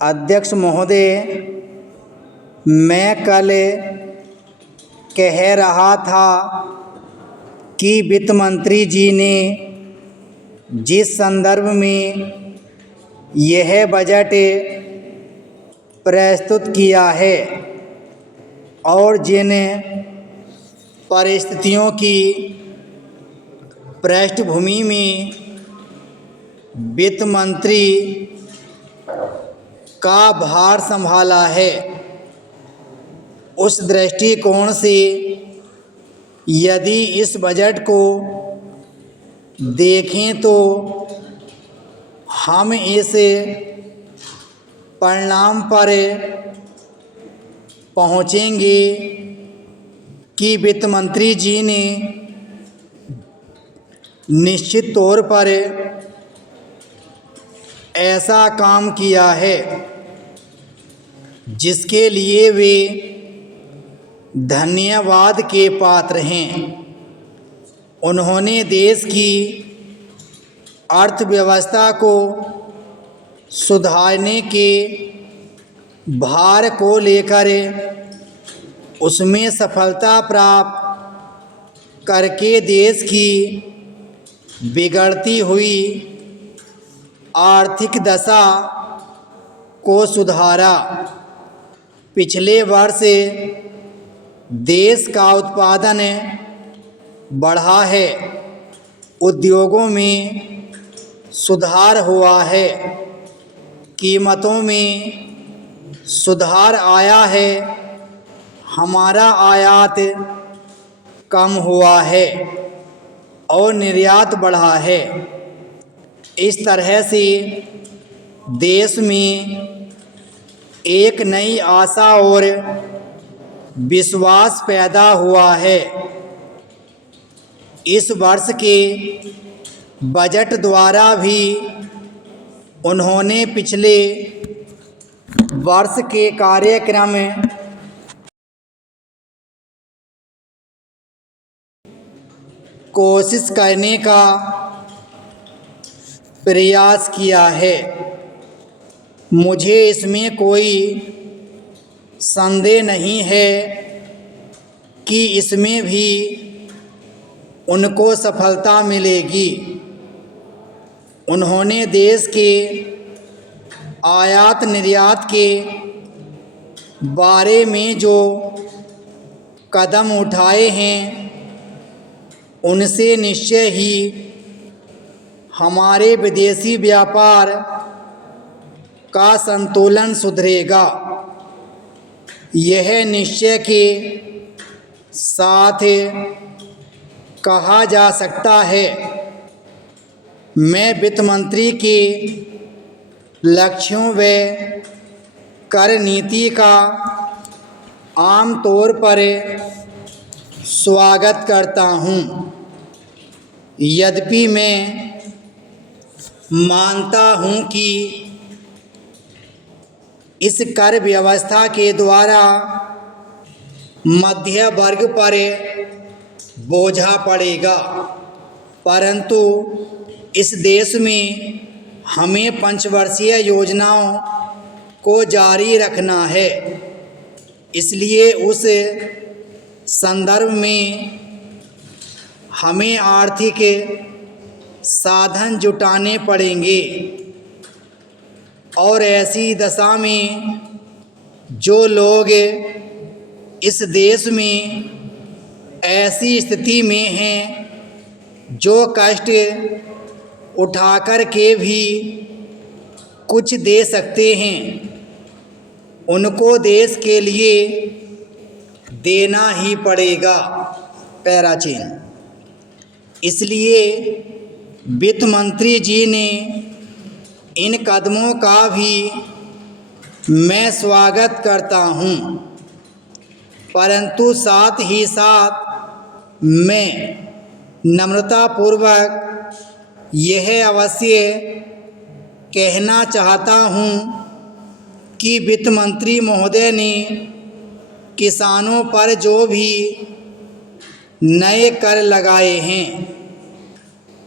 अध्यक्ष महोदय, मैं कल कह रहा था कि वित्त मंत्री जी ने जिस संदर्भ में यह बजट प्रस्तुत किया है और जिन परिस्थितियों की पृष्ठभूमि में वित्त मंत्री का भार संभाला है, उस दृष्टिकोण से यदि इस बजट को देखें तो हम इस परिणाम पर पहुँचेंगे कि वित्त मंत्री जी ने निश्चित तौर पर ऐसा काम किया है जिसके लिए वे धन्यवाद के पात्र हैं। उन्होंने देश की अर्थव्यवस्था को सुधारने के भार को लेकर उसमें सफलता प्राप्त करके देश की बिगड़ती हुई आर्थिक दशा को सुधारा। पिछले वर्ष देश का उत्पादन बढ़ा है, उद्योगों में सुधार हुआ है, कीमतों में सुधार आया है, हमारा आयात कम हुआ है और निर्यात बढ़ा है। इस तरह से देश में एक नई आशा और विश्वास पैदा हुआ है। इस वर्ष के बजट द्वारा भी उन्होंने पिछले वर्ष के कार्यक्रम कोशिश करने का प्रयास किया है। मुझे इसमें कोई संदेह नहीं है कि इसमें भी उनको सफलता मिलेगी। उन्होंने देश के आयात निर्यात के बारे में जो कदम उठाए हैं उनसे निश्चय ही हमारे विदेशी व्यापार का संतुलन सुधरेगा। यह निश्चय के साथ कहा जा सकता है। मैं वित्त मंत्री के लक्ष्यों व कर नीति का आम तौर पर स्वागत करता हूँ। यद्यपि मैं मानता हूँ कि इस कर व्यवस्था के द्वारा मध्य वर्ग पर बोझा पड़ेगा, परंतु इस देश में हमें पंचवर्षीय योजनाओं को जारी रखना है। इसलिए उस संदर्भ में हमें आर्थिक साधन जुटाने पड़ेंगे और ऐसी दशा में जो लोग इस देश में ऐसी स्थिति में हैं जो कष्ट उठा कर के भी कुछ दे सकते हैं, उनको देश के लिए देना ही पड़ेगा। पैराचीन। इसलिए वित्त मंत्री जी ने इन कदमों का भी मैं स्वागत करता हूं, परंतु साथ ही साथ मैं नम्रतापूर्वक यह अवश्य कहना चाहता हूं कि वित्त मंत्री महोदय ने किसानों पर जो भी नए कर लगाए हैं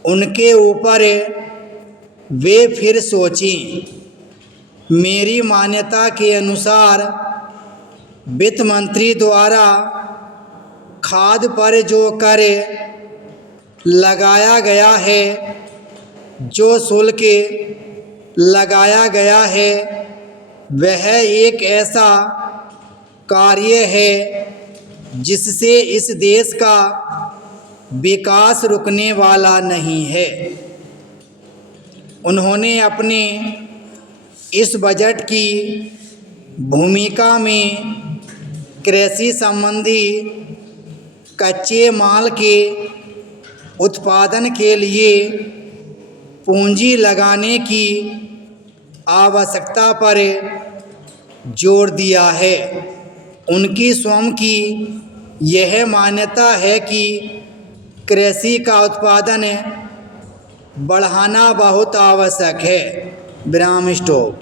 उनके ऊपर वे फिर सोचें मेरी मान्यता के अनुसार वित्त मंत्री द्वारा खाद पर जो कर लगाया गया है, जो शुल्क लगाया गया है, वह एक ऐसा कार्य है जिससे इस देश का विकास रुकने वाला नहीं है। उन्होंने अपने इस बजट की भूमिका में कृषि संबंधी कच्चे माल के उत्पादन के लिए पूंजी लगाने की आवश्यकता पर जोर दिया है। उनकी स्वयं की यह मान्यता है कि कृषि का उत्पादन बढ़ाना बहुत आवश्यक है। विराम स्टॉप।